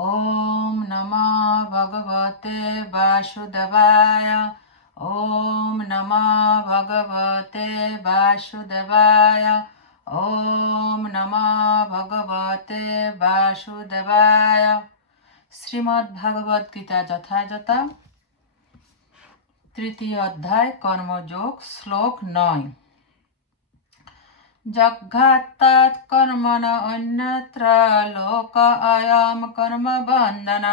ওম নমঃ ভগবতে বাসুদেবায়। ওম নমঃ ভগবতে বাসুদেবায়। ওম নমঃ ভগবতে বাসুদেবায়। শ্রীমদ্ ভাগবত গীতা যথাযথ তৃতীয় অধ্যায় কর্মযোগ, শ্লোক 9। জঘাত্তাৎ কর্মণ অন্যত্র লোক অয়ং কর্ম বন্ধন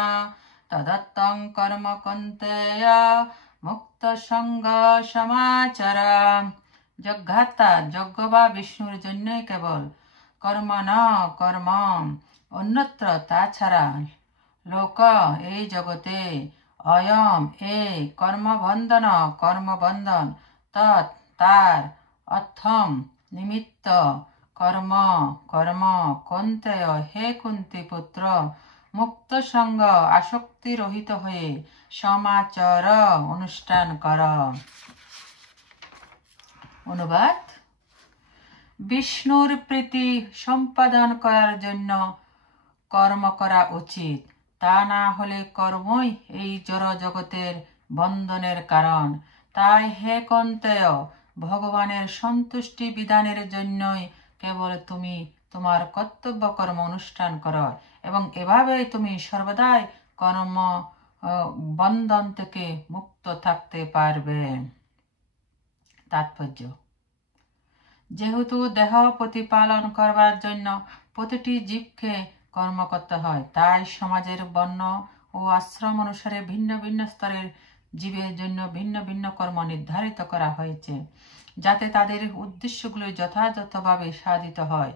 তদত্তং কর্ম কৌন্তেয় মুক্ত সঙ্গ সমাচার। যজ্ঞাত্মা যজ্ঞ বা বিষ্ণুর জন্যই কেবল, কর্ম ন কর্ম অন্যত্র তাছাড়া, লোক এই জগতে, অয়ম এই কর্মবন্ধন কর্মবন্ধন, তৎ তার, অর্থম নিমিত্ত, কর্ম কর্ম কৌন্তেয় হে কুন্তি পুত্র, মুক্ত সঙ্গ আসক্তি রহিত হয়ে সমাচার অনুষ্ঠান কর। অনুবাদ: বিষ্ণুর প্রীতি সম্পাদন করার জন্য কর্ম করা উচিত, তা না হলে কর্মই এই জড় জগতের বন্ধনের কারণ। তাই হে কৌন্তেয়, ভগবানের সন্তুষ্টি বিধানের জন্যই কেবল তুমি তোমার কর্তব্য কর্ম অনুষ্ঠান করো এবং এভাবেই তুমি সর্বদাই কর্ম বন্ধন থেকে মুক্ত থাকতে পারবে। তাৎপর্য: যেহেতু দেহ প্রতিপালন করবার জন্য প্রতিটি জীবকে কর্ম করতে হয়, তাই সমাজের বর্ণ ও আশ্রম অনুসারে ভিন্ন ভিন্ন স্তরের জীবের জন্য ভিন্ন ভিন্ন কর্ম নির্ধারিত করা হয়েছে, যাতে তাদের উদ্দেশ্যগুলো যথাযথভাবে সাধিত হয়।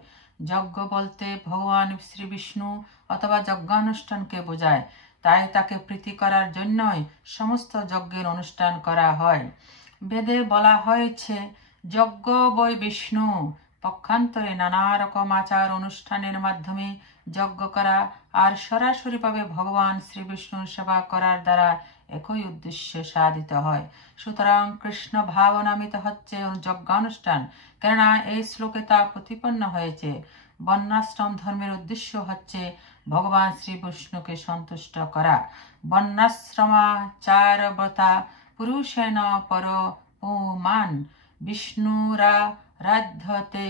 যজ্ঞ বলতে ভগবান শ্রী বিষ্ণু অথবা যজ্ঞানুষ্ঠানকে বোঝায়, তাই তাকে প্রীতি করার জন্যই সমস্ত যজ্ঞের অনুষ্ঠান করা হয়। বেদে বলা হয়েছে, যজ্ঞ বৈ বিষ্ণু। পক্ষান্তরে নানা রকম আচার অনুষ্ঠানের মাধ্যমে যজ্ঞ করা আর সরাসরিভাবে ভগবান শ্রী বিষ্ণুর সেবা করার দ্বারা একই উদ্দেশ্য সাধিত হয়। সুতরাং কৃষ্ণ ভাবনামিত হচ্ছে যজ্ঞানুষ্ঠান, কেননা এই শ্লোকে তা প্রতিপন্ন হয়েছে। বর্ণাশ্রম ধর্মের উদ্দেশ্য হচ্ছে ভগবান শ্রী বিষ্ণুকে সন্তুষ্ট করা। বর্ণাশ্রমাচারব্রতা পুরুষেণ পর পুমান বিষ্ণুরা রাধ্যতে,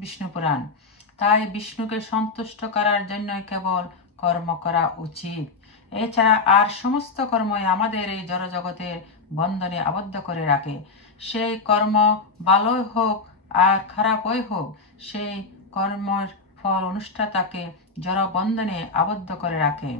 বিষ্ণু পুরাণ। তাই বিষ্ণুকে সন্তুষ্ট করার জন্য কেবল কর্ম করা উচিত। এছাড়া আর সমস্ত কর্মই আমাদের এই জড়জগতের বন্ধনে আবদ্ধ করে রাখে। সেই কর্ম ভালোই হোক আর খারাপই হোক, সেই কর্মের ফল অনুষ্ঠাতাকে জড় বন্ধনে আবদ্ধ করে রাখে।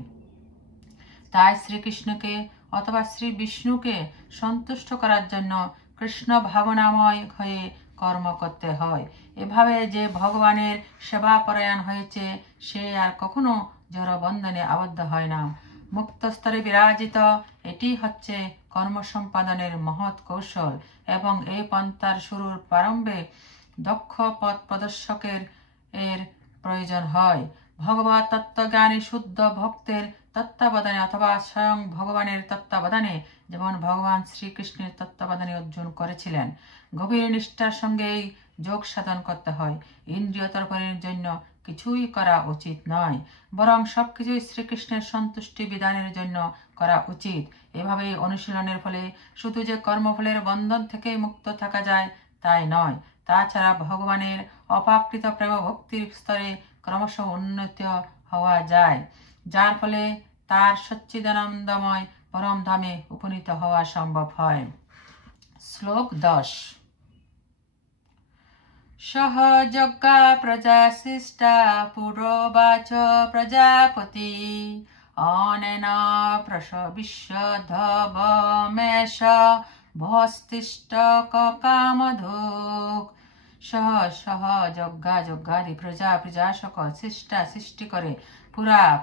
তাই শ্রীকৃষ্ণকে অথবা শ্রী বিষ্ণুকে সন্তুষ্ট করার জন্য কৃষ্ণ ভাবনাময় হয়ে কর্ম করতে হয়। এভাবে যে ভগবানের সেবা পরায়ণ হয়েছে, সে আর কখনো জড় বন্ধনে আবদ্ধ হয় না। মুক্ত স্তরে বিরাজিত এটি হচ্ছে কর্ম সম্পাদনের মহৎ কৌশল এবং এই পন্থার শুরুর প্রারম্ভে দক্ষ পথ প্রদর্শকের এর প্রয়োজন হয়। ভগবত তত্ত্বজ্ঞানী শুদ্ধ ভক্তের তত্ত্বাবধানে অথবা স্বয়ং ভগবানের তত্ত্বাবধানে, যেমন ভগবান শ্রীকৃষ্ণের তত্ত্বাবধানে অর্জুন করেছিলেন। গভীর নিষ্ঠার সঙ্গে এই যোগ সাধন করতে হয়। ইন্দ্রিয় তর্পণের জন্য কিছুই করা উচিত নয়, বরং সবকিছুই শ্রীকৃষ্ণের সন্তুষ্টি বিধানের জন্য করা উচিত। এভাবেই অনুশীলনের ফলে শুধু যে কর্মফলের বন্ধন থেকে মুক্ত থাকা যায় তাই নয়, তাছাড়া ভগবানের অপ্রাকৃত প্রেম ভক্তির স্তরে ক্রমশ উন্নত হওয়া যায়, যার ফলে তার সচ্চিদানন্দময় পরম ধামে উপনীত হওয়া সম্ভব হয়। শ্লোক 10। সহ যজ্ঞা প্রজা শিষ্টা পুরোবাচ প্রজাপতি অনেন প্রসবিষ্যধবমেষ ভস্তিষ্ঠ কামধুক। সহ সহ যজ্ঞা যজ্ঞাদি প্রজা প্রজা সকল সৃষ্টা সৃষ্টি করে,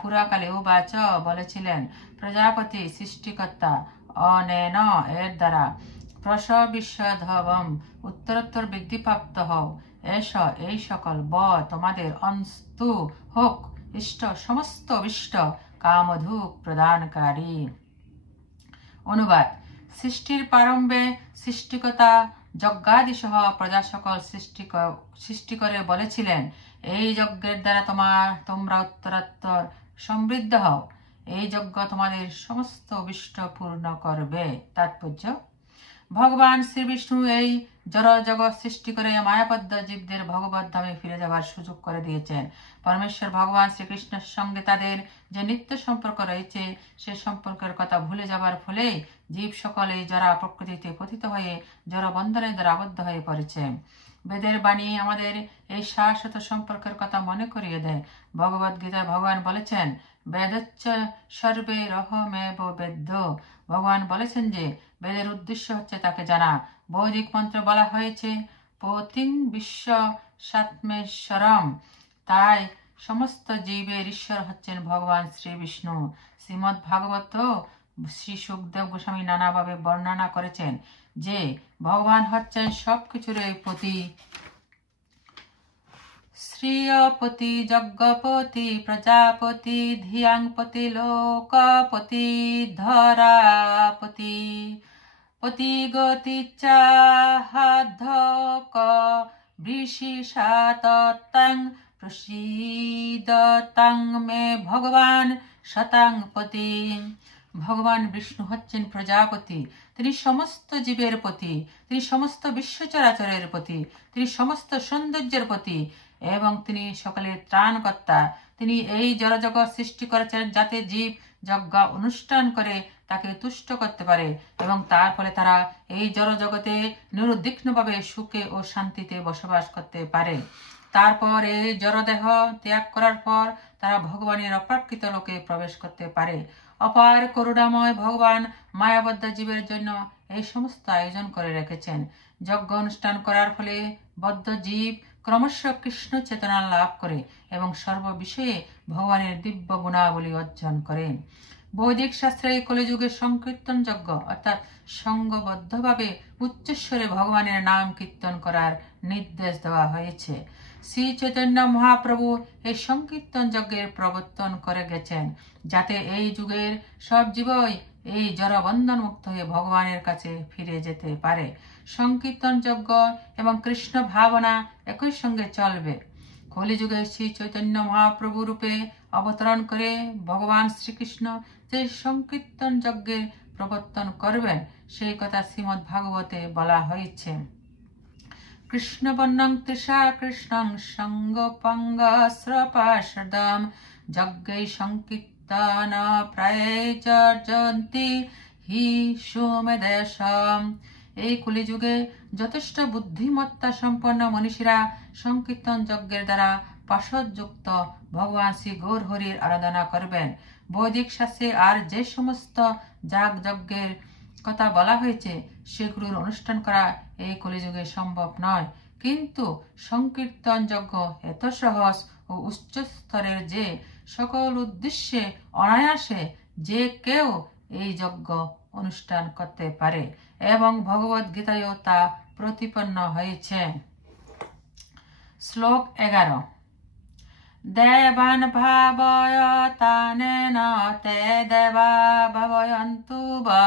পুরাকালে উবাচ বলেছিলেন, প্রজাপতি সৃষ্টিকর্তা, অনেন এর দ্বারা, প্রসবিষ্যধবম উত্তরোত্তর বৃদ্ধিপ্রাপ্ত হও, এস এই সকল, ব তোমাদের, অনস্তু হোক, ইষ্ট সমস্ত ইষ্ট, কামধুক প্রদানকারী। অনুবাদ: সৃষ্টির প্রারম্ভে সৃষ্টিকর্তা যজ্ঞাদি সহ প্রজা সকল সৃষ্টি করে বলেছিলেন, এই যজ্ঞের দ্বারা তোমরা উত্তরোত্তর সমৃদ্ধ হও। এই যজ্ঞ তোমাদের সমস্ত অভিষ্ট পূর্ণ করবে। তাৎপর্য: ভগবান শ্রীবিষ্ণু এই জড় জগৎ সৃষ্টি করে মায়াবদ্ধ জীবদের ভগবত ধামে ফিরে যাওয়ার সুযোগ করে দিয়েছেন। পরমেশ্বর ভগবান শ্রীকৃষ্ণের সঙ্গে তাদের যে নিত্য সম্পর্ক রয়েছে, সে সম্পর্কের কথা ভুলে যাবার ফলে জীব সকলে জড়া প্রকৃতিতে পতিত হয়ে জড় বন্ধনের দ্বারা আবদ্ধ হয়ে পড়েছে। বেদের বাণী আমাদের এই শাশ্বত সম্পর্কের কথা মনে করিয়ে দেয়। ভগবদ গীতায় ভগবান বলেছেন, বেদচ্চ সর্বে রহমেব বেদ্য। ভগবান বলেছেন যে বেদের উদ্দেশ্য হচ্ছে তাকে জানা। বৈদিক মন্ত্রে বলা হয়েছে পতিং বিশ্ব সাত্মেশ্বরম। তাই সমস্ত জীবের ঈশ্বর হচ্ছেন ভগবান শ্রী বিষ্ণু। শ্রীমদ্ ভাগবত শ্রী সুখদেব গোস্বামী নানাভাবে বর্ণনা করেছেন যে ভগবান হচ্ছেন সবকিছুর পতি। শ্রিয়পতি, যজ্ঞপতি, প্রজাপতি, ধিয়াংপতি, লোকপতি, ধরাপতি, পতি গতি চাহাধক বৃষিষাতং প্রসীদতং মে ভগবান শতাংপতি। ভগবান বিষ্ণু হচ্ছেন প্রজাপতি। তিনি সমস্ত জীবের পতি, তিনি সমস্ত বিশ্ব চরাচরের পতি, তিনি সমস্ত সৌন্দর্যের পতি এবং তিনি সকলের ত্রাণকর্তা। তিনি এই জড়জগৎ সৃষ্টি করেছেন যাতে জীব যজ্ঞ অনুষ্ঠান করে তাকে তুষ্ট করতে পারে এবং তার ফলে তারা এই জড়জগতে নিরুদ্বিগ্নভাবে সুখে ও শান্তিতে বসবাস করতে পারে। তারপর এই জড়দেহ ত্যাগ করার পর তারা ভগবানের অপ্রাকৃত লোকে প্রবেশ করতে পারে। অপার করুণাময় ভগবান মায়াবদ্ধ জীবের জন্য এই সমস্ত আয়োজন করে রেখেছেন। যজ্ঞ অনুষ্ঠান করার ফলে বদ্ধ জীব ক্রমশ কৃষ্ণ চেতনা লাভ করে এবং সর্ববিষয়ে ভগবানের দিব্য গুণাবলী অর্জন করে। বৈদিক শাস্ত্রে কলিযুগে সংকীর্তন যজ্ঞ অর্থাৎ সঙ্গবদ্ধভাবে উচ্চস্বরে ভগবানের নাম কীর্তন করার নির্দেশ দেওয়া হয়েছে। শ্রী চৈতন্য মহাপ্রভু এই সংকীর্তন যজ্ঞের প্রবর্তন করে গেছেন যাতে এই যুগের সব জীবই এই জড়বন্ধন মুক্ত হয়ে ভগবানের কাছে ফিরে যেতে পারে। সংকীর্তন যজ্ঞ এবং কৃষ্ণ ভাবনা একই সঙ্গে চলবে। কলিযুগে শ্রী চৈতন্য মহাপ্রভু রূপে অবতরণ করে ভগবান শ্রীকৃষ্ণ যে সংকীর্তন যজ্ঞের প্রবর্তন করবেন সেই কথা শ্রীমদ্ ভাগবতে বলা হয়েছে। কৃষ্ণবর্ণং তৃষা কৃষ্ণং সঙ্গপঙ্গস্রপাশদম যজ্ঞে সংকীর্তন প্রায়জন্তি হি সুমেদেশম। এই কলিযুগে যথেষ্ট বুদ্ধিমত্তা সম্পন্ন মনীষীরা সংকীর্তন যজ্ঞের দ্বারা পাশযুক্ত ভগবান শ্রী গৌর হরির আরাধনা করবেন। বৈদিক শাস্ত্রে আর যে সমস্ত যাগ যজ্ঞের কথা বলা হয়েছে সেগুলোর অনুষ্ঠান করা এই কলিযুগে সম্ভব নয়, কিন্তু সংকীর্তন যজ্ঞ এত সহজ ও উচ্চ স্তরের যে সকল উদ্দেশ্যে অনায়াসে যে কেউ এই যজ্ঞ অনুষ্ঠান করতে পারে এবং ভগবদ গীতায়ও তা প্রতিপন্ন হয়েছে। শ্লোক 11। দেবান ভাবয়তানেন তে দেবা ভাবয়ন্তু বা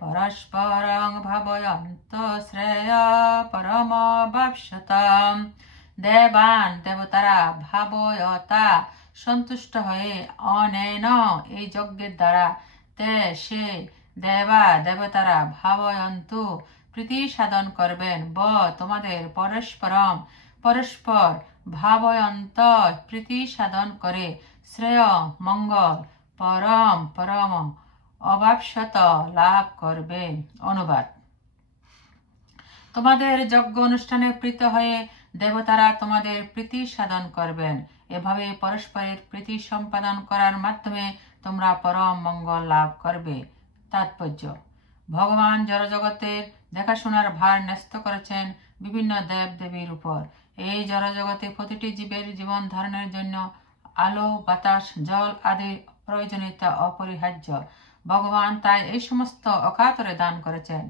পরস্পরং ভাবয়ন্ত শ্রেয় পরমবাপ্স্যতাম। দেবান দেবতারা ভাবয়তা সন্তুষ্ট হয়ে অনেন এই যজ্ঞের দ্বারা তে সে দেবা দেবতারা ভাবয়ন্তু প্রীতি সাধন করবেন ব তোমাদের পরস্পরম পরস্পর ভাবয়ন্ত প্রীতি সাধন করে শ্রেয় মঙ্গল পরম পরম অবাপ্স্যত লাভ করবে। অনুবাদ: তোমাদের যজ্ঞ অনুষ্ঠানে প্রীত হয়ে দেবতারা তোমাদের প্রীতি সাধন করবেন। এভাবে পরস্পরের প্রীতি সম্পাদন করার মাধ্যমে তোমরা পরম মঙ্গল লাভ করবে। তাৎপর্য: ভগবান জড়জগতের দেখাশোনার ভার ন্যস্ত করেছেন বিভিন্ন দেব দেবীর উপর। এই জড়জগতে প্রতিটি জীবের জীবন ধারণের জন্য আলো, বাতাস, জল আদির প্রয়োজনীয়তা অপরিহার্য। ভগবান তাই এই সমস্ত অকাতরে দান করেছেন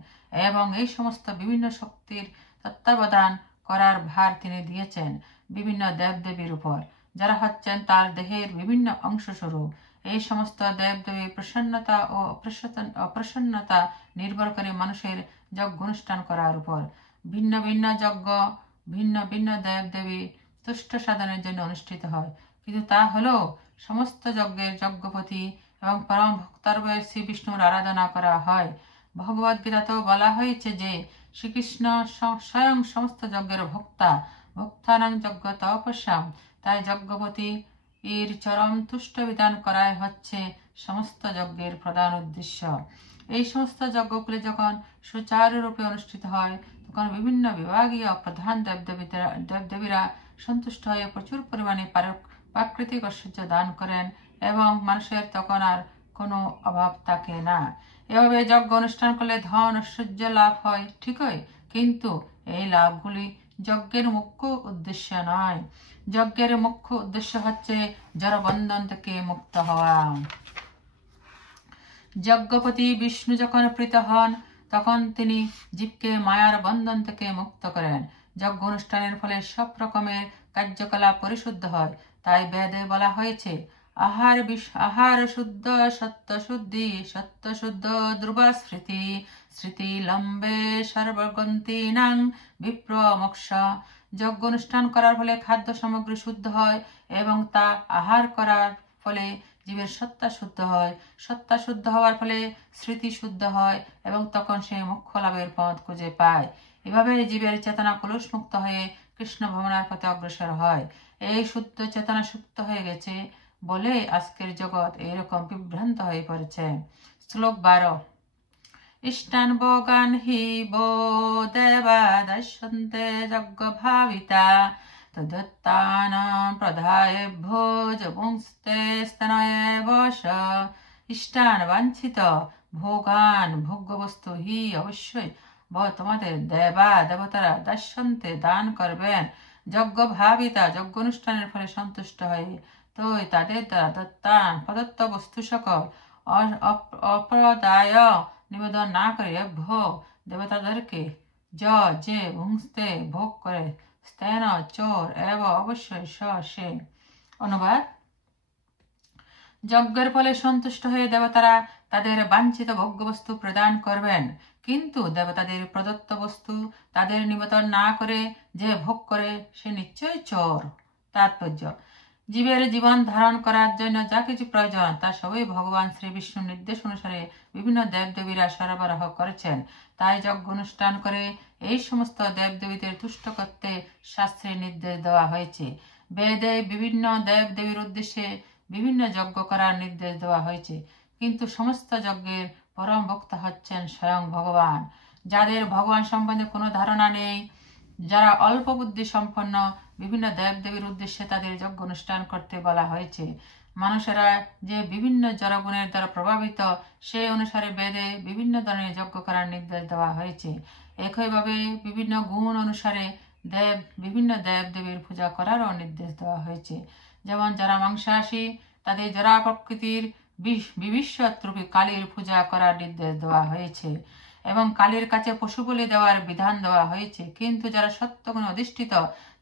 এবং এই সমস্ত বিভিন্ন শক্তির তত্ত্বাবধান করার ভার তিনি দিয়েছেন বিভিন্ন দেবদেবীর উপর, যারা হচ্ছেন তার দেহের বিভিন্ন অংশস্বরূপ। এই সমস্ত দেবদেবীর প্রসন্নতা ও অপ্রসন্নতা নির্ভর করে মানুষের যজ্ঞ অনুষ্ঠান করার উপর। ভিন্ন ভিন্ন যজ্ঞ ভিন্ন ভিন্ন দেবদেবী তুষ্ট সাধনের জন্য অনুষ্ঠিত হয়। কিন্তু তা হলো সমস্ত যজ্ঞের যজ্ঞপতি এবং পরম ভক্তারূপে শ্রী বিষ্ণুর আরাধনা করা হয়। ভগবদ গীতাতেও বলা হয়েছে যে শ্রীকৃষ্ণ স্বয়ং সমস্ত যজ্ঞের ভোক্তা, ভক্তানাং যজ্ঞ তপস্যাম। তাই যজ্ঞপতি এর চরম তুষ্ট বিধান করাই হচ্ছে সমস্ত যজ্ঞের প্রধান উদ্দেশ্য। এই সমস্ত যজ্ঞগুলি যখন সুচারুরূপে অনুষ্ঠিত হয় তখন বিভিন্ন বিভাগীয় প্রধান দেবদেবীরা সন্তুষ্ট হয়ে প্রচুর পরিমাণে প্রাকৃতিক ঐশ্বর্য দান করেন এবং মানুষের তখন আর কোনো অভাব থাকে না। এভাবে যজ্ঞ অনুষ্ঠান করলে ধন ঐশ্বর্য লাভ হয় ঠিকই, কিন্তু এই লাভগুলি যজ্ঞের মুখ্য উদ্দেশ্য নয়। যজ্ঞের মুখ্য উদ্দেশ্য হচ্ছে জড়বন্ধন থেকে মুক্ত হওয়া। যজ্ঞপতি বিষ্ণু যখন প্রীত হন তখন তিনি জীবকে মায়ার বন্ধন থেকে মুক্ত করেন। যজ্ঞ অনুষ্ঠানের ফলে সব রকমের কার্যকলাপ পরিশুদ্ধ হয়। তাই বেদে বলা হয়েছে আহার শুদ্ধ সত্য শুদ্ধি, সত্য শুদ্ধ ধ্রুব স্মৃতি, স্মৃতি লম্বে সর্বগন্তিনাং বিপ্র মোক্ষ। যজ্ঞ অনুষ্ঠান করার ফলে খাদ্য সামগ্রী শুদ্ধ হয় এবং তা আহার করার ফলে জীবের সত্তা শুদ্ধ হয়। সত্তা শুদ্ধ হওয়ার ফলে স্মৃতি শুদ্ধ হয় এবং তখন সে মোক্ষ লাভের পথ খুঁজে পায়। এভাবে জীবের চেতনা কলুষ মুক্ত হয়ে কৃষ্ণ ভ্রমণের পথে অগ্রসর হয়। এই শুদ্ধ চেতনা সুপ্ত হয়ে গেছে বলে আজকের জগৎ এইরকম বিভ্রান্ত হয়ে পড়েছে। শ্লোক 12। ইষ্টান ভোগান হি বো দেবা দর্শন্তে যজ্ঞ ভাবিতা তদত্তানাং প্রধায়েভ্যো যপুংস্তে স্তনয়ে বশ। ইষ্টান বাঞ্ছিত, ভোগান ভোগ্য বস্তু হি অবশ্যই তোমাদের দেবা দেবতারা দর্শন্তে দান করবেন, যজ্ঞ ভাবিতা যজ্ঞ অনুষ্ঠানের ফলে সন্তুষ্ট হয়ে তো তাদের দ্বারা দত্তান প্রদত্ত বস্তু সকল অপ্রদায় নিবেদন না করে ভোগ দেবতাদেরকে যে ভুংস্তে ভোগ করে স্তেন চোর এবং অবশ্যই সে। অনুবাদ: যজ্ঞের ফলে সন্তুষ্ট হয়ে দেবতারা তাদের বাঞ্ছিত ভোগ্যবস্তু প্রদান করবেন, কিন্তু দেবতাদের প্রদত্ত বস্তু তাদের নিবেদন না করে যে ভোগ করে সে নিশ্চয়ই চোর। তাৎপর্য: জীবের জীবন ধারণ করার জন্য যা কিছু প্রয়োজন তা সবই ভগবান শ্রী বিষ্ণুর নির্দেশ অনুসারে বিভিন্ন দেবদেবীরা সরবরাহ করেছেন। তাই যজ্ঞ অনুষ্ঠান করে এই সমস্ত দেবদেবীদের তুষ্ট করতে শাস্ত্রে নির্দেশ দেওয়া হয়েছে। বেদে বিভিন্ন দেবদেবীর উদ্দেশ্যে বিভিন্ন যজ্ঞ করার নির্দেশ দেওয়া হয়েছে, কিন্তু সমস্ত যজ্ঞের পরম বক্তা হচ্ছেন স্বয়ং ভগবান। যাদের ভগবান সম্বন্ধে কোনো ধারণা নেই, যারা অল্প বুদ্ধি সম্পন্ন, বিভিন্ন দেবদেবীর উদ্দেশ্যে তাদের যজ্ঞ অনুষ্ঠান করতে বলা হয়েছে। মানুষেরা যে বিভিন্ন জড়গুণের দ্বারা প্রভাবিত, সেই অনুসারে বেদে বিভিন্ন ধরনের যজ্ঞ করার নির্দেশ দেওয়া হয়েছে। একইভাবে বিভিন্ন গুণ অনুসারে বিভিন্ন দেবদেবীর পূজা করারও নির্দেশ দেওয়া হয়েছে। যেমন যারা মাংসাশী, তাদের জরা প্রকৃতির বিভীষৎরূপী কালীর পূজা করার নির্দেশ দেওয়া হয়েছে এবং কালীর কাছে পশু বলি দেওয়ার বিধান দেওয়া হয়েছে। কিন্তু যারা সত্যগুণে অধিষ্ঠিত,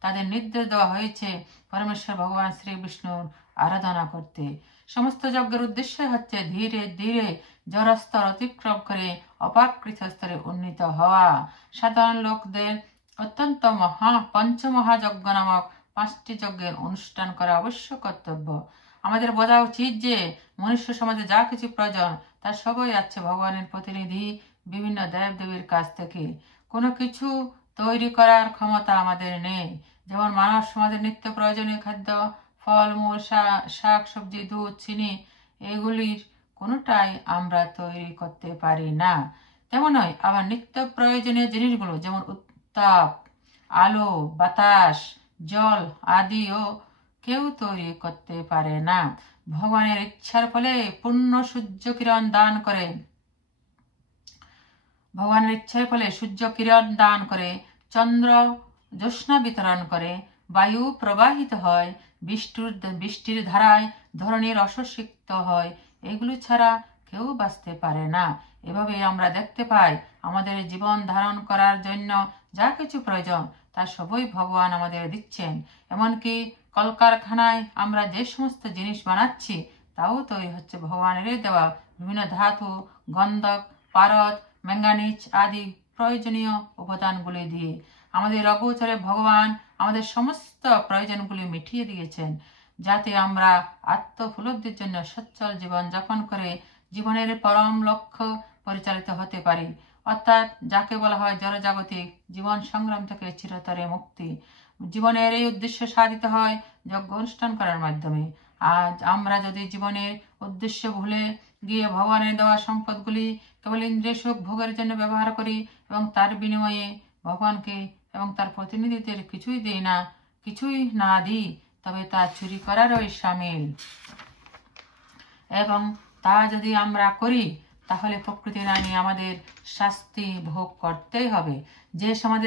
তাদের নির্দেশ দেওয়া হয়েছে পরমেশ্বর ভগবান শ্রী বিষ্ণুর আরাধনা করতে। সমস্ত যজ্ঞের উদ্দেশ্য হচ্ছে ধীরে ধীরে জড়স্তর অতিক্রম করে অপাকৃত স্তরে উন্নীত হওয়া। সাধারণ লোকদের অত্যন্ত পঞ্চমহাযজ্ঞ নামক 5টি যজ্ঞের অনুষ্ঠান করা অবশ্য কর্তব্য। আমাদের বোঝা উচিত যে মনুষ্য সমাজে যা কিছু প্রয়োজন তা সবই আছে ভগবানের প্রতিনিধি বিভিন্ন দেবদেবীর কাছ থেকে। কোনো কিছু তৈরি করার ক্ষমতা আমাদের নেই। যেমন মানব সমাজের নিত্য প্রয়োজনীয় খাদ্য, ফলমূল, শাক সবজি, দুধ, চিনি, এগুলির কোনোটাই আমরা তৈরি করতে পারি না। তেমনই আবার নিত্য প্রয়োজনীয় জিনিসগুলো যেমন উত্তাপ, আলো, বাতাস, জল আদিও কেউ তৈরি করতে পারে না। ভগবানের ইচ্ছার ফলে পূর্ণ সূর্য কিরণ দান করে ভগবানের ইচ্ছার ফলে সূর্য কিরণ দান করে, চন্দ্র জ্যোৎস্না বিতরণ করে, বায়ু প্রবাহিত হয়, বৃষ্টির ধারায় ধরণীর অস্বসিক্ত হয়। এগুলো ছাড়া কেউ বাঁচতে পারে না। এভাবে আমরা দেখতে পাই আমাদের জীবন ধারণ করার জন্য যা কিছু প্রয়োজন তা সবই ভগবান আমাদের দিচ্ছেন। এমনকি কলকারখানায় আমরা যে সমস্ত জিনিস বানাচ্ছি তাও তৈরি হচ্ছে ভগবানের দেওয়া বিভিন্ন ধাতু, গন্ধক, পারদ, ম্যাঙ্গানিজ আদি প্রয়োজনীয় উপাদানগুলি দিয়ে। আমাদের অগোচরে ভগবান আমাদের সমস্ত প্রয়োজনগুলি মিটিয়ে দিয়েছেন। যাতে আমরা আত্মোপলব্ধির জন্য সচ্ছল জীবন যাপন করে জীবনের পরম লক্ষ্য পরিচালিত হতে পারি, অর্থাৎ যাকে বলা হয় জড়জাগতিক জীবন সংগ্রাম থেকে চিরতরে মুক্তি। জীবনের এই উদ্দেশ্য সাধিত হয় যজ্ঞ অনুষ্ঠান করার মাধ্যমে। আজ আমরা যদি জীবনের উদ্দেশ্য ভুলে গিয়ে ভগবানের দেওয়া সম্পদগুলি কেবল ইন্দ্রিয় সুখ ভোগের জন্য ব্যবহার করি এবং তার বিনিময়ে ভগবানকে এবং তার প্রতিনিধিদের কিছুই না দিই, তবে তা চুরি করারই শামিল। এবং তা যদি আমরা করি তাহলে প্রকৃতির আইনে আমাদের শাস্তি ভোগ করতেই হবে। যে সমাজ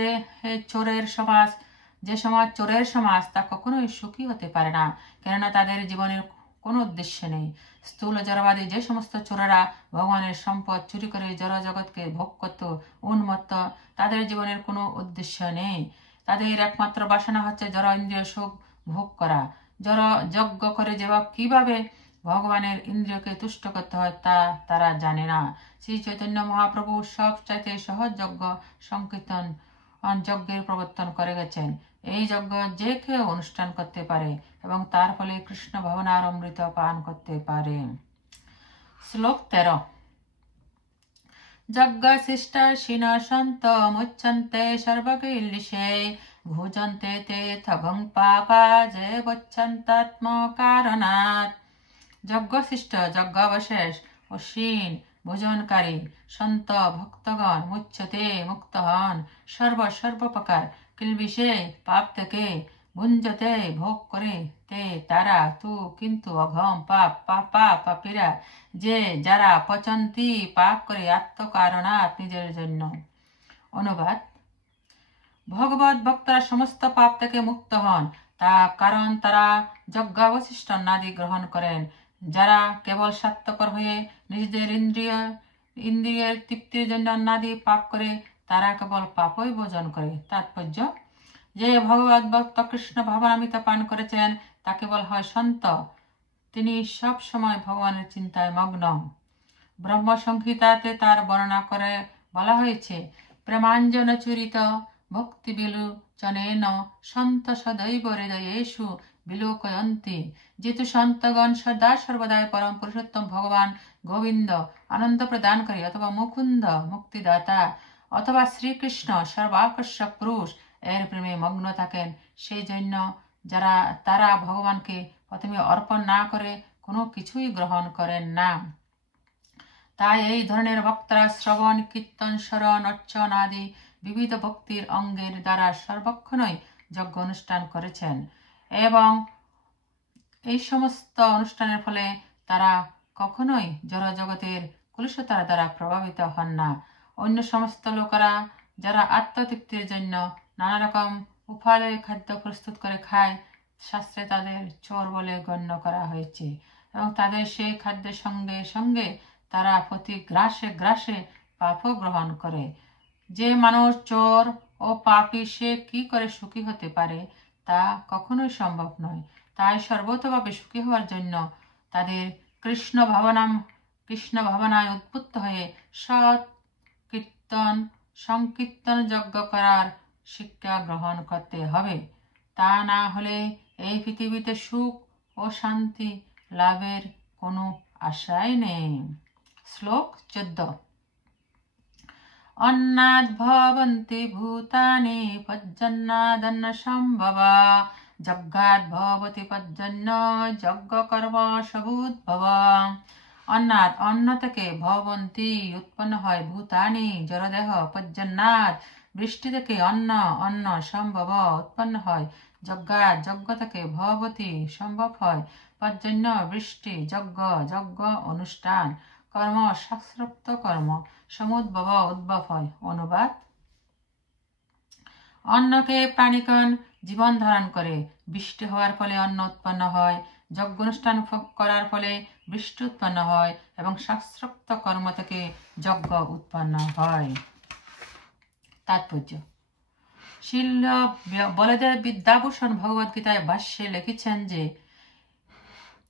চোরের সমাজ তা কখনোই সুখী হতে পারে না, কেননা তাদের জীবনের কোনো উদ্দেশ্য নেই। স্থূল জড়বাদী যে সমস্ত চোরেরা ভগবানের সম্পদ চুরি করে জড় জগৎকে ভোগ করত উন্মত্ত, তাদের জীবনের কোনো উদ্দেশ্য নেই। তাদের একমাত্র বাসনা হচ্ছে জড় ইন্দ্রিয় সুখ ভোগ করা। জড় যজ্ঞ করে কিভাবে ভগবানের ইন্দ্রিয়কে তুষ্ট করতে হয় তা তারা জানে না। শ্রী চৈতন্য মহাপ্রভু সব চাইতে সহজ যজ্ঞ সংকীর্তন যজ্ঞের প্রবর্তন করে গেছেন। এই যজ্ঞ যে কেউ অনুষ্ঠান করতে পারে এবং তার ফলে কৃষ্ণ ভাবনার অমৃত পান করতে পারে। শ্লোক 13। যজ্ঞ শিষ্ট শিন সন্ত মুচ্ছন্তে সর্বকিল্লিশে ভুজন্তে তে থগং পাপা যে বচ্ছন্তাত্ম কারণাৎ। যজ্ঞশিষ্ট যজ্ঞাবশেষ ও শিন ভোজনকারী সন্ত ভক্তগণ মুচ্ছতে মুক্ত হন সর্বপ্রকার কিলবিষে পাপ থেকে। ভুঞ্জতে ভোগ করে তে তারা তু কিন্তু অঘম পাপীরা যে যারা পচন্তি পাপ করে আত্মকারণাৎ নিজের জন্য। অনুবাদ: ভগবত ভক্তরা সমস্ত পাপ থেকে মুক্ত হন তা কারণ তারা যজ্ঞাবশিষ্ট অন্নাদি গ্রহণ করেন। যারা কেবল স্বার্থপর হয়ে নিজেদের ইন্দ্রিয়ের তৃপ্তির জন্য অন্নাদি পাপ করে তারা কেবল পাপই ভোজন করে। তাৎপর্য: যে ভগবত ভক্ত কৃষ্ণ ভাবনামৃত পান করেছেন তাকে বলা হয় সন্ত। তিনি সব সময় ভগবানের চিন্তায় মগ্ন। ব্রহ্ম সংহিতাতে তার বর্ণনা করে বলা হয়েছে, প্রেমাঞ্জন চুরিত ভক্তি বিলোচনেন সন্ত সদৈব হৃদয়েষু বিলোকয়ন্তি। যেহেতু সন্তগণ সদা সর্বদাই পরম পুরুষোত্তম ভগবান গোবিন্দ আনন্দ প্রদানকারী অথবা মুকুন্দ মুক্তিদাতা অথবা শ্রীকৃষ্ণ সর্বাকর্ষক পুরুষ এর প্রেমে মগ্ন থাকেন, সেই জন্য তারা ভগবানকে প্রথমে অর্পণ না করে কোনো কিছুই গ্রহণ করেন না। তাই এই ধরনের ভক্তরা শ্রবণ কীর্তন স্মরণ অর্চন আদি বিবিধ ভক্তির অঙ্গের দ্বারা সর্বক্ষণই যজ্ঞ অনুষ্ঠান করেছেন এবং এই সমস্ত অনুষ্ঠানের ফলে তারা কখনোই জড় জগতের কুলুষতার দ্বারা প্রভাবিত হন না। অন্য সমস্ত লোকেরা যারা আত্মতৃপ্তির জন্য নানা রকম উপাদেয় খাদ্য প্রস্তুত করে খায়, শাস্ত্রে তাদের চোর বলে গণ্য করা হয়েছে এবং তাদের সেই খাদ্যের সঙ্গে সঙ্গে তারা প্রতি গ্রাসে পাপও গ্রহণ করে। যে মানুষ চোর ও পাপী সে কি করে সুখী হতে পারে তা কখনোই সম্ভব নয়। তাই সর্বতভাবে সুখী হওয়ার জন্য তাদের কৃষ্ণ ভাবনায় উদ্বুদ্ধ হয়ে সৎ সংকীর্তন যজ্ঞ করার শিক্ষা গ্রহণ করতে হবে। তা না হলে এই পৃথিবীতে সুখ ও শান্তি লাভের কোনো আশাই নেই। শ্লোক 14। অন্নাদ ভবন্তি ভূতানি পর্জন্যাদন্ন সম্ভবা যজ্ঞাদ ভবতি পর্জন্য যজ্ঞ কর্ম সবুদ্ভব। অন্নাদ অন্ন থেকে ভবন্তি উৎপন্ন হয় ভূতানি জড়দেহ পর্জন্যাদ বৃষ্টি থেকে অন্ন সম্ভব উৎপন্ন হয় যজ্ঞাদ যজ্ঞ থেকে ভবতি সম্ভব হয় পর্জন্য বৃষ্টি যজ্ঞ অনুষ্ঠান কর্ম শাস্ত্রোক্ত কর্ম সমুদ্ভব উদ্ভব হয়। অনুবাদ: অন্নকে প্রাণীগণ জীবন ধারণ করে, বৃষ্টি হওয়ার ফলে অন্ন উৎপন্ন হয়, যজ্ঞ অনুষ্ঠান করার ফলে বৃষ্টি উৎপন্ন হয় এবং শাস্ত্রোক্ত কর্ম থেকে যজ্ঞ উৎপন্ন হয়। তাৎপর্য: শিল বলদেব বিদ্যাভূষণ ভগবদ্গীতায় ভাষ্যে লিখেছেন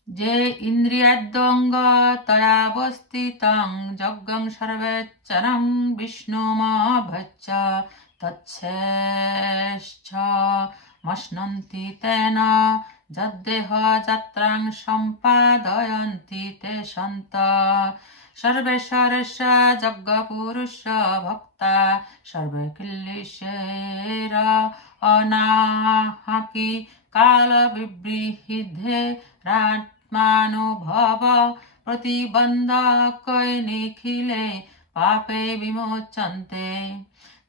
যে ইন্দ্রিয়াদ্যঙ্গ তয়াবস্থিতং যজ্ঞং সর্বেচ্চরং বিষ্ণুমভচ্চ তচ্ছেশ্চ মশ্নন্তি তেন যদ্দেহ যাত্রাং সম্পাদয়ন্তি তে সন্ত সর্বেশ্বরস্য যজ্ঞপুরুষ ভক্তা সর্বে কিল্লিশের অনাহাকি কাল বিবৃহিধে রাত্মানুভব প্রতিবন্ধকয় নিখিলে পাপে বিমোচন্তে।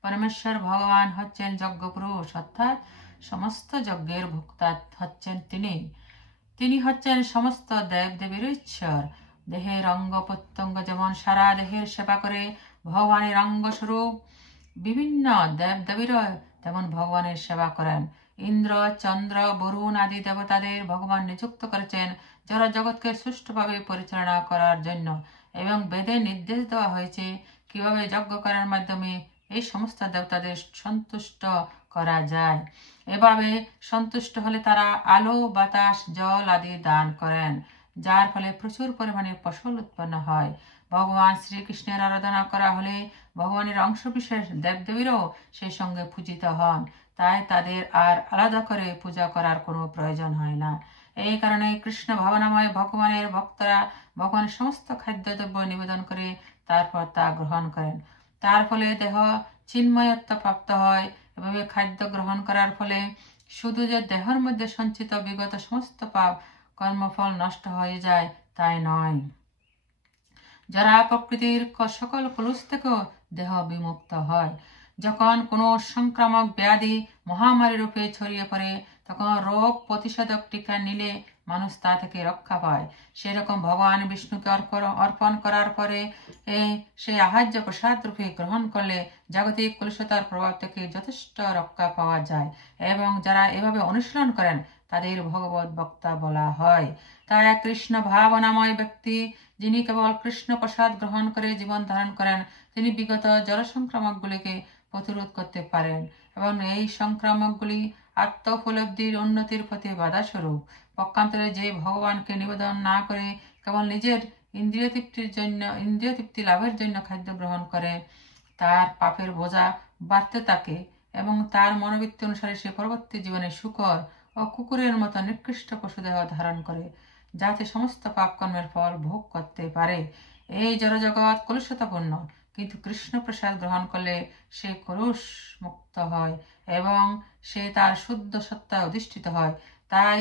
পরমেশ্বর ভগবান হচ্ছেন যজ্ঞপুরুষ, অর্থাৎ সমস্ত যজ্ঞের ভোক্তা হচ্ছেন তিনি হচ্ছেন সমস্ত দেব দেবীর ঈশ্বর। দেহের অঙ্গ প্রত্যঙ্গ যেমন সারা দেহের সেবা করে ভগবানের অঙ্গস্বরূপ, বিভিন্ন দেব দেবীরা তেমন ভগবানের সেবা করেন। ইন্দ্র, চন্দ্র, বরুণ আদি দেবতাদের ভগবান নিযুক্ত করেছেন যারা জগৎকে সুষ্ঠুভাবে পরিচালনা করার জন্য, এবং বেদে নির্দেশ দেওয়া হয়েছে কিভাবে যজ্ঞ করার মাধ্যমে এই সমস্ত দেবতাদের সন্তুষ্ট করা যায়। এভাবে সন্তুষ্ট হলে তারা আলো, বাতাস, জল আদি দান করেন, যার ফলে প্রচুর পরিমাণে ফসল উৎপন্ন হয়। ভগবান শ্রীকৃষ্ণের আরাধনা করা হলে ভগবানের অংশবিশেষ দেবদেবীরাও সেই সঙ্গে পূজিত হন, তাই তাদের আর আলাদা করে পূজা করার কোনো প্রয়োজন হয় না। এই কারণে কৃষ্ণ ভাবনাময় ভগবানের ভক্তরা ভগবানের সমস্ত খাদ্যদ্রব্য নিবেদন করে তারপর তা গ্রহণ করেন। তার ফলে দেহ চিন্ময়ত্ব প্রাপ্ত হয়। এভাবে খাদ্য গ্রহণ করার ফলে শুধু যে দেহের মধ্যে সঞ্চিত বিগত সমস্ত পাপ কর্মফল নষ্ট হয়ে যায় তাই নয়, যারা প্রকৃতির সকল কলুষ থেকেও দেহ বিমুক্ত হয়। যখন কোনো সংক্রামক ব্যাধি মহামারী রূপে ছড়িয়ে পড়ে তখন রোগ প্রতিষেধক টিকা নিলে মানুষ তা থেকে রক্ষা পায়। সেরকম ভগবান বিষ্ণুকে অর্পণ করার পরে সেই আহার্য প্রসাদ রূপে গ্রহণ করলে জাগতিক কলুষতার প্রভাব থেকে যথেষ্ট রক্ষা পাওয়া যায়, এবং যারা এভাবে অনুশীলন করেন তাদের ভগবত বক্তা বলা হয়। তাই কৃষ্ণ ভাবনাময় ব্যক্তি, যিনি কেবল কৃষ্ণ প্রসাদ গ্রহণ করে জীবন ধারণ করেন, তিনি বিগত জল সংক্রামকগুলিকে প্রতিরোধ করতে পারেন, এবং এই সংক্রামকগুলি আত্মোপলব্ধির উন্নতির প্রতি বাধা স্বরূপ। পক্ষান্তরে যে ভগবানকে নিবেদন না করে কেবল নিজের ইন্দ্রিয় তৃপ্তি লাভের জন্য খাদ্য গ্রহণ করে, তার পাপের বোঝা বাড়তে থাকে, এবং তার মনোবৃত্তি অনুসারে সে পরবর্তী জীবনে শূকর ও কুকুরের মতো নিকৃষ্ট পশুদেহ ধারণ করে, যাতে সমস্ত পাপকর্মের ফল ভোগ করতে পারে। এই জড়জগৎ কলুষতাপূর্ণ, কিন্তু কৃষ্ণ প্রসাদ গ্রহণ করলে সে কলুষ মুক্ত হয় এবং সে তার শুদ্ধ সত্তায় অধিষ্ঠিত হয়। তাই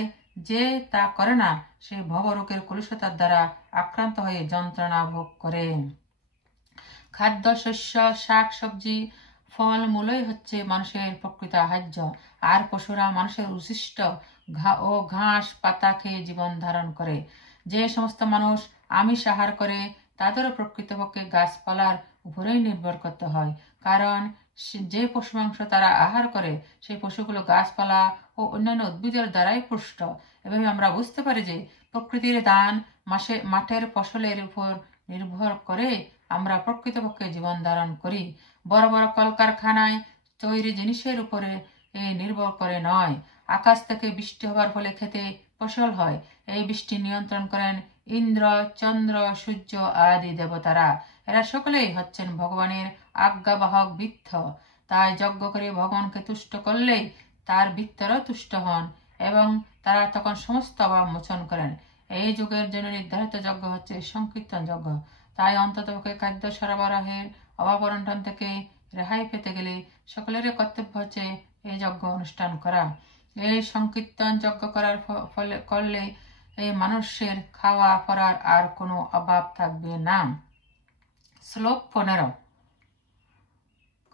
যে তা করে না সে ভবরোগের কলুষতার দ্বারা আক্রান্ত হয়ে যন্ত্রণা ভোগ করে। খাদ্য, শস্য, শাক সবজি, ফল মূলই হচ্ছে মানুষের প্রকৃত আহার্য, আর পশুরা মানুষের উচ্ছিষ্ট ঘাস পাতা খেয়ে জীবন ধারণ করে। যে সমস্ত মানুষ আমিষ আহার করে তাদেরও প্রকৃতপক্ষে গাছপালার উপরেই নির্ভর করতে হয়, কারণ যে পশু মাংস তারা আহার করে সেই পশুগুলো গাছপালা ও অন্যান্য উদ্ভিদের দ্বারাই পুষ্ট। এভাবে আমরা বুঝতে পারি যে প্রকৃতির দান মাঠের ফসলের উপর নির্ভর করে আমরা প্রকৃতপক্ষে জীবন ধারণ করি। বড় বড় কলকারখানায় তৈরি জিনিসের উপরে নির্ভর করে নয়। আকাশ থেকে বৃষ্টি হবার ফলে খেতে ফসল হয়। এই বৃষ্টি নিয়ন্ত্রণ করেন ইন্দ্র, চন্দ্র, সূর্য আদি দেবতারা। এরা সকলেই হচ্ছেন ভগবানের আজ্ঞাবাহক বৃত্ত। তাই যজ্ঞ করে ভগবানকে তুষ্ট করলেই তার বৃত্তরাও তুষ্ট হন এবং তারা তখন সমস্ত অভাব মোচন করেন। এই যুগের জন্য নির্ধারিত যজ্ঞ হচ্ছে সংকীর্তন যজ্ঞ। তাই অন্ততপক্ষে খাদ্য সরবরাহের অভাব অনটন থেকে রেহাই পেতে গেলে সকলেরই কর্তব্য হচ্ছে এই যজ্ঞ অনুষ্ঠান করা। এই সংকীর্তন যজ্ঞ করার ফলে করলে এই মানুষের খাওয়া পরার আর কোনো অভাব থাকবে না। শ্লোক 15।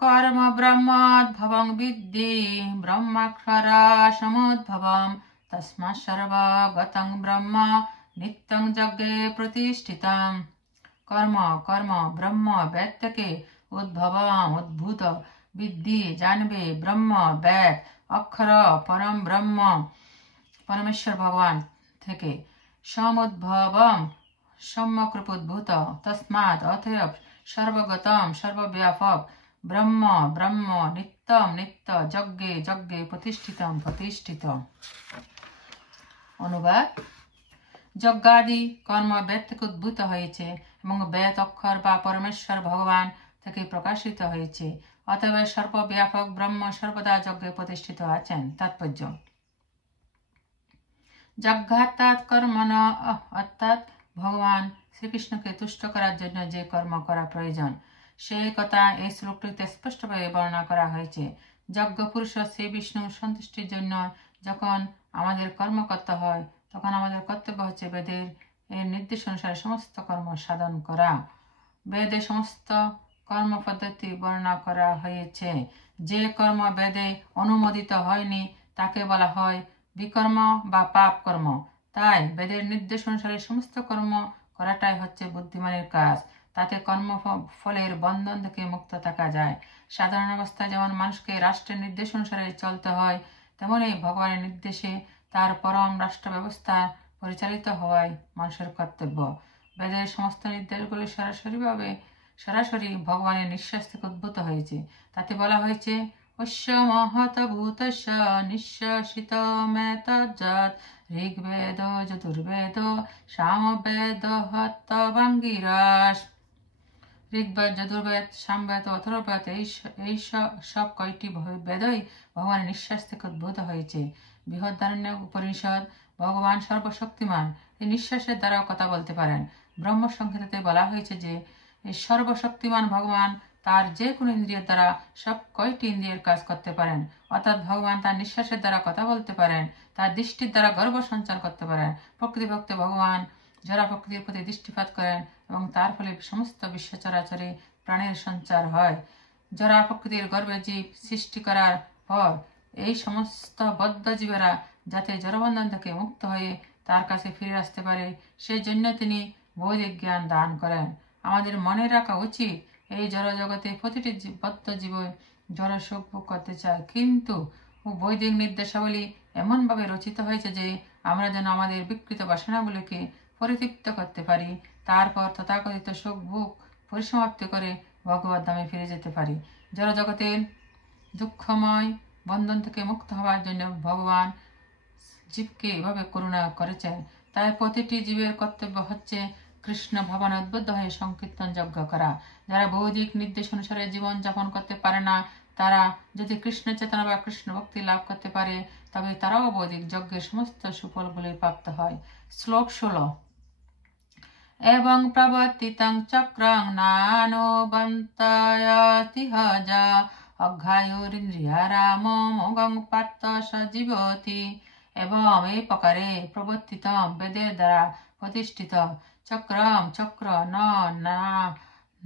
কর্ম ব্রহ্মোদ্ভবং বিদ্ধি ব্রহ্মাক্ষরা সমুদ্ভবম তস্মাৎ সর্বগতং ব্রহ্ম নিত্যং যজ্ঞে প্রতিষ্ঠিতম। কর্ম ব্রহ্ম বেদ থেকে উদ্ভূত, বিদ্ধি জানবে, ব্রহ্ম বেদ, অক্ষর পরম ব্রহ্ম পরমেশ্বর ভগবান থেকে, সমুদ্ভবম সম্যক উদ্ভূত, তস্মাৎ অতএব সর্বগতম সর্বব্যাপক, ব্রহ্ম নিত্যম নিত্য, যজ্ঞে প্রতিষ্ঠিত। অনুবাদ: যজ্ঞাদি কর্ম বেদ থেকে উদ্ভূত হয়েছে এবং বেদ অক্ষর বা পরমেশ্বর ভগবান থেকে প্রকাশিত হয়েছে। অতএব সর্বব্যাপক ব্রহ্ম সর্বদা যজ্ঞে প্রতিষ্ঠিত আছেন। তাৎপর্য: যজ্ঞাত্মাৎ কর্মণ অর্থাৎ ভগবান শ্রীকৃষ্ণকে তুষ্ট করার জন্য যে কর্ম করা প্রয়োজন সেই কথা এই শ্লোকটিতে স্পষ্টভাবে বর্ণনা করা হয়েছে। যজ্ঞ পুরুষ শ্রী বিষ্ণুর সন্তুষ্টির জন্য যখন আমাদের কর্ম করতে হয় তখন আমাদের কর্তব্য হচ্ছে বেদের এর নির্দেশ অনুসারে সমস্ত কর্ম সাধন করা। বেদে সমস্ত কর্ম পদ্ধতি বর্ণনা করা হয়েছে। যে কর্ম বেদে অনুমোদিত হয়নি তাকে বলা হয় বিকর্ম বা পাপ কর্ম। তাই বেদের নির্দেশ অনুসারে সমস্ত কর্ম করাটাই হচ্ছে বুদ্ধিমানের কাজ। তাতে কর্ম ফলের বন্ধন থেকে মুক্ত থাকা যায়। সাধারণ অবস্থায় যেমন মানুষকে রাষ্ট্রের নির্দেশ অনুসারে চলতে হয় তেমনই ভগবানের নির্দেশে তার পরম রাষ্ট্র ব্যবস্থা পরিচালিত হওয়াই মানুষের কর্তব্য। বেদের সমস্ত নির্দেশগুলি সরাসরি ভগবানের নিঃশ্বাস থেকে উদ্ভূত হয়েছে। তাতে বলা হয়েছে অশ্য মহত ভূতস্য নিঃশ্বাসিত মেতজ্জাত ঋগ্বেদ যজুর্বেদ সামবেদ হত্যবাঙ্গিরাস। ঋগ্বেদ যজুর্বেদ সামবেদ অথর্ববেদ এই সব কয়টি বেদই ভগবানের নিঃশ্বাস থেকে উদ্ভূত হয়েছে। বৃহদারণ্য উপনিষদ ভগবান সর্বশক্তিমান এই নিঃশ্বাসের দ্বারাও কথা বলতে পারেন। ব্রহ্ম সংহিতাতে বলা হয়েছে যে সর্বশক্তিমান ভগবান তার যে কোনো ইন্দ্রিয়ের দ্বারা সব কয়টি ইন্দ্রিয়ের কাজ করতে পারেন। অর্থাৎ ভগবান তার নিঃশ্বাসের দ্বারা কথা বলতে পারেন, তার দৃষ্টির দ্বারা গর্ব সঞ্চার করতে পারেন। প্রকৃতিভক্তে ভগবান যারা প্রকৃতির প্রতি দৃষ্টিপাত করেন এবং তার ফলে সমস্ত বিশ্ব চরাচরে প্রাণের সঞ্চার হয়। যারা প্রকৃতির গর্বে জীব সৃষ্টি করার পর এই সমস্ত বদ্ধ জীবেরা যাতে জড়বন্ধন থেকে মুক্ত হয়ে তার কাছে ফিরে আসতে পারে সেই জন্য তিনি বৈদিক জ্ঞান দান করেন। আমাদের মনে রাখা উচিত এই জড়জগতে প্রতিটি বদ্ধ জীব জড় সুখ ভোগ করতে চায়, কিন্তু বৈদিক নির্দেশাবলী এমনভাবে রচিত হয়েছে যে আমরা যেন আমাদের বিকৃত বাসনাগুলিকে পরিতৃপ্ত করতে পারি, তারপর তথাকথিত সুখ ভোগ পরিসমাপ্তি করে ভগবত ধামে ফিরে যেতে পারি। জড়জগতের দুঃখময় বন্ধন থেকে মুক্ত হওয়ার জন্য ভগবান জীবকে এভাবে করুণা করেছেন। তাই প্রতিটি জীবের কর্তব্য হচ্ছে কৃষ্ণ ভবনে উদ্বুদ্ধ হয়ে সংকীর্তন যজ্ঞ করা। যারা বৈদিক নির্দেশ অনুসারে জীবন যাপন করতে পারে না তারা যদি কৃষ্ণ চেতনা বা কৃষ্ণ ভক্তি লাভ করতে পারে তবে তারাও বৈদিক যজ্ঞের সমস্ত সুফলগুলি প্রাপ্ত হয়। শ্লোক 16 এবং প্রবর্তিতং চক্রং নানুবন্তয়তি যা অঘ্রায়ুরিন্দ্রিয়ারাম মোগং পাত্র সজীবতি। এবং এই প্রকারে প্রবর্তিত বেদের দ্বারা প্রতিষ্ঠিত চক্রম চক্র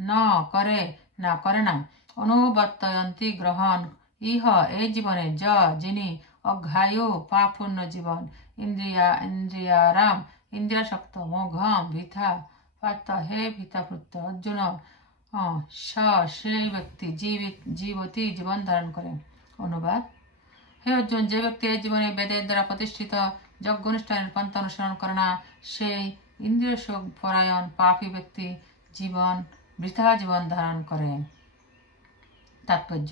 ন করে না অনুবর্তয়ন্তি গ্রহণ ইহ এই জীবনে যিনি অঘ্রায়ু পাপূর্ণ জীবন ইন্দ্রিয়ারাম ইন্দ্রিয়াসক্ত মোঘম ভিথা পাত্র হে ভিতাপুত্র অর্জুন সেই ব্যক্তি জীবতী জীবন ধারণ করেন। অনুবাদ: হে অর্জুন, যে ব্যক্তি এই জীবনে বেদের দ্বারা প্রতিষ্ঠিত যজ্ঞ অনুষ্ঠানের পন্থা অনুসরণ করে না সেই ইন্দ্রিয় সুখ পরায়ণ পাপী ব্যক্তি বৃথা জীবন ধারণ করে। তাৎপর্য: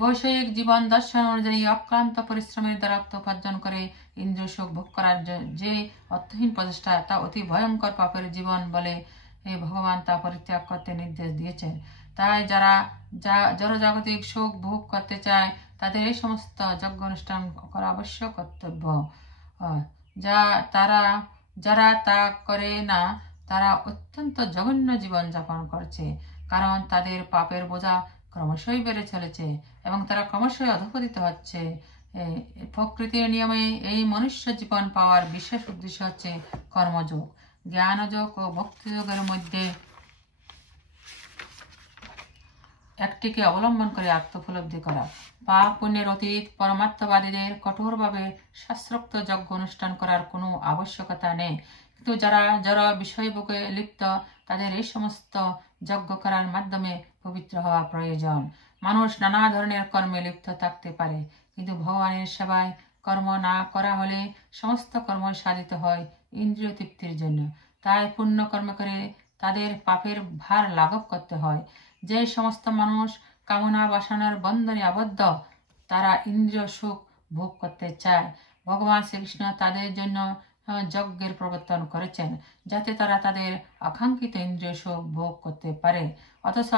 বৈষয়িক জীবন দর্শন অনুযায়ী অক্লান্ত পরিশ্রমের দ্বারা অর্থ উপার্জন করে ইন্দ্রিয় সুখ ভোগ করার যে অর্থহীন প্রচেষ্টা তা অতি ভয়ঙ্কর পাপের জীবন বলে ভগবান তা পরিত্যাগ করতে নির্দেশ দিয়েছেন। তাই যারা জড়জাগতিক সুখ ভোগ করতে চায় তাদের এই সমস্ত যজ্ঞ অনুষ্ঠান করা অবশ্যই কর্তব্য। যারা তা করে না তারা অত্যন্ত জঘন্য জীবন যাপন করছে, কারণ তাদের পাপের বোঝা ক্রমশই বেড়ে চলেছে এবং তারা ক্রমশই অধঃপতিত হচ্ছে। প্রকৃতির নিয়মে এই মনুষ্য জীবন পাওয়ার বিশেষ উদ্দেশ্য হচ্ছে কর্মযোগ। জ্ঞানযোগ ও ভক্তিযোগের মধ্যে একটিকে অবলম্বন করে আত্মোপলব্ধি করা। পাপ পুণ্যের অতীত পরমাত্মবাদীদের কঠোরভাবে শাস্ত্রোক্ত যজ্ঞ অনুষ্ঠান করার কোনো আবশ্যকতা নেই, কিন্তু যারা জড় বিষয়ভোগে লিপ্ত তাদের এই সমস্ত যজ্ঞ করার মাধ্যমে পবিত্র হওয়া প্রয়োজন। মানুষ নানা ধরনের কর্মে লিপ্ত থাকতে পারে, কিন্তু ভগবানের সেবায় কর্ম না করা হলে সমস্ত কর্ম সাধিত হয় ইন্দ্রিয় তৃপ্তির জন্য। তাই পুণ্য কর্ম করে তাদের পাপের ভার লাঘব করতে হয়। যে সমস্ত মানুষ কামনা বাসনার বন্ধনে আবদ্ধ তারা ইন্দ্রিয় সুখ ভোগ করতে চায়, ভগবান শ্রীকৃষ্ণ তাদের জন্য যজ্ঞের প্রবর্তন করেছেন যাতে তারা তাদের আকাঙ্ক্ষিত ইন্দ্রিয় সুখ ভোগ করতে পারে, অথচ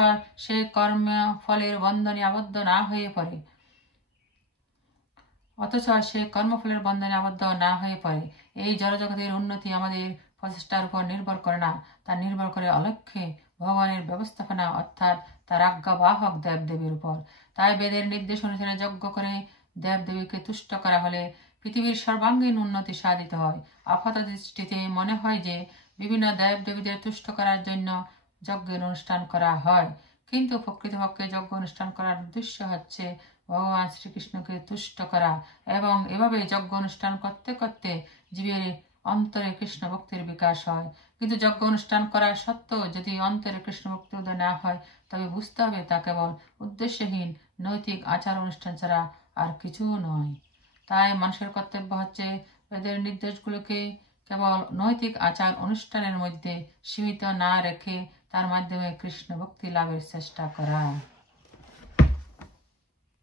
সেই কর্ম ফলের বন্ধনে আবদ্ধ না হয়ে পড়ে। অথচ সে কর্মফলের বন্ধনে আবদ্ধ না হয়ে পড়ে। এই জড়জগতের উন্নতি আমাদের প্রচেষ্টার উপর নির্ভর করে না, তা নির্ভর করে অলক্ষ্যে ভগবানের ব্যবস্থাপনা অর্থাৎ তার আজ্ঞাবাহক দেবদেবীর উপর। তাই বেদের নির্দেশ অনুসারে যজ্ঞ করে দেবদেবীকে তুষ্ট করা হলে পৃথিবীর সর্বাঙ্গীন উন্নতি সাধিত হয়। আপাত দৃষ্টিতে মনে হয় যে বিভিন্ন দেবদেবীদের তুষ্ট করার জন্য যজ্ঞের অনুষ্ঠান করা হয়, কিন্তু প্রকৃতপক্ষে যজ্ঞ অনুষ্ঠান করার উদ্দেশ্য হচ্ছে ভগবান শ্রীকৃষ্ণকে তুষ্ট করা, এবং এভাবে যজ্ঞ অনুষ্ঠান করতে করতে জীবের অন্তরে কৃষ্ণ ভক্তির বিকাশ হয়। কিন্তু যজ্ঞ অনুষ্ঠান করা সত্ত্বেও যদি অন্তরে কৃষ্ণ ভক্তি উদয় না হয়, তবে বুঝতে হবে তা কেবল উদ্দেশ্যহীন নৈতিক আচার অনুষ্ঠান ছাড়া আর কিছু নয়। তাই মানুষের কর্তব্য হচ্ছে এদের নির্দেশগুলোকে কেবল নৈতিক আচার অনুষ্ঠানের মধ্যে সীমিত না রেখে তার মাধ্যমে কৃষ্ণ ভক্তি লাভের চেষ্টা করা।